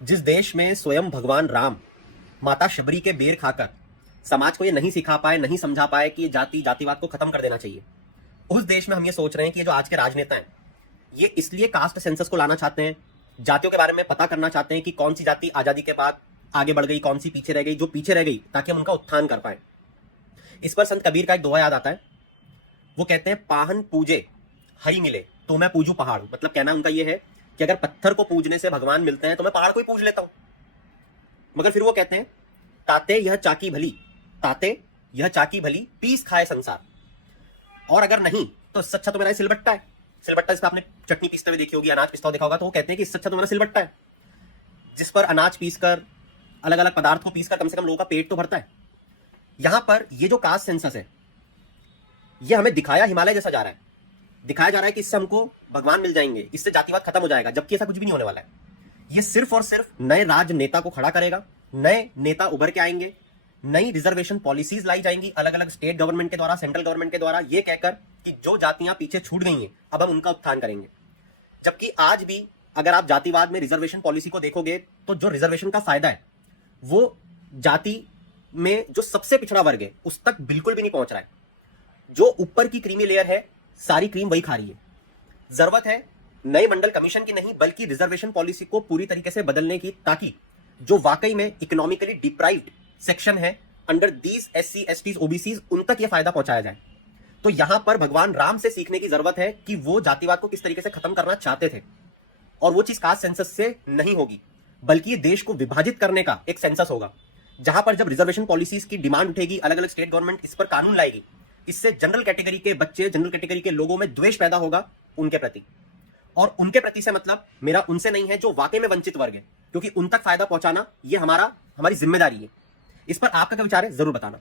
जिस देश में स्वयं भगवान राम माता शबरी के बेर खाकर समाज को ये नहीं सिखा पाए, नहीं समझा पाए कि ये जातिवाद को खत्म कर देना चाहिए, उस देश में हम ये सोच रहे हैं कि ये जो आज के राजनेता हैं ये इसलिए कास्ट सेंसस को लाना चाहते हैं, जातियों के बारे में पता करना चाहते हैं कि कौन सी जाति आजादी के बाद आगे बढ़ गई, कौन सी पीछे रह गई, जो पीछे रह गई, ताकि हम उनका उत्थान कर पाए। इस पर संत कबीर का एक दोहा याद आता है। वो कहते हैं, पाहन पूजे हरि मिले तो मैं पूजू पहाड़। मतलब कहना उनका ये है कि अगर पत्थर को पूजने से भगवान मिलते हैं तो मैं पहाड़ को ही पूज लेता हूं। मगर फिर वो कहते हैं, ताते यह चाकी भली, ताते यह चाकी भली, पीस खाए संसार। और अगर नहीं तो इससे अच्छा तो मेरा सिलबट्टा है। सिलबट्टा जिस पर आपने चटनी पीसते हुए देखी होगी, अनाज पीसता हुआ देखा होगा, तो वो कहते हैं कि इससे अच्छा तो मेरा सिलबट्टा है, जिस पर अनाज पीसकर, अलग अलग पदार्थ को पीसकर कम से कम लोगों का पेट तो भरता है। यहां पर ये जो कास्ट सेंसस है ये हमें दिखाया हिमालय जैसा जा रहा है। दिखाया जा रहा है कि इससे हमको भगवान मिल जाएंगे, इससे जातिवाद खत्म हो जाएगा, जबकि ऐसा कुछ भी नहीं होने वाला है। ये सिर्फ और सिर्फ नए राजनेता को खड़ा करेगा, नए नेता उभर के आएंगे, नई रिजर्वेशन पॉलिसीज लाई जाएंगी अलग अलग स्टेट गवर्नमेंट के द्वारा, सेंट्रल गवर्नमेंट के द्वारा, ये कहकर कि जो जातियां पीछे छूट गई हैं अब हम उनका उत्थान करेंगे। जबकि आज भी अगर आप जातिवाद में रिजर्वेशन पॉलिसी को देखोगे तो जो रिजर्वेशन का फायदा है वो जाति में जो सबसे पिछड़ा वर्ग है उस तक बिल्कुल भी नहीं पहुंच रहा है। जो ऊपर की क्रीमी लेयर है सारी क्रीम वही खा रही है। जरूरत है नए मंडल कमीशन की नहीं बल्कि रिजर्वेशन पॉलिसी को पूरी तरीके से बदलने की, ताकि जो वाकई में इकोनॉमिकली डिप्राइव्ड सेक्शन है under these SC STs OBCs उन तक यह फायदा पहुंचाया जाए। तो यहां पर भगवान राम से सीखने की जरूरत है कि वो जातिवाद को किस तरीके से खत्म करना चाहते थे। और वो चीज कास्ट सेंसस से नहीं होगी बल्कि ये देश को विभाजित करने का एक सेंसस होगा, जहां पर जब रिजर्वेशन पॉलिसीज की डिमांड उठेगी, अलग अलग स्टेट गवर्नमेंट इस पर कानून लाएगी, इससे जनरल कैटेगरी के बच्चे, जनरल कैटेगरी के लोगों में द्वेष पैदा होगा उनके प्रति। और उनके प्रति से मतलब मेरा उनसे नहीं है जो वाकई में वंचित वर्ग है, क्योंकि उन तक फायदा पहुंचाना ये हमारी जिम्मेदारी है। इस पर आपका क्या विचार है जरूर बताना।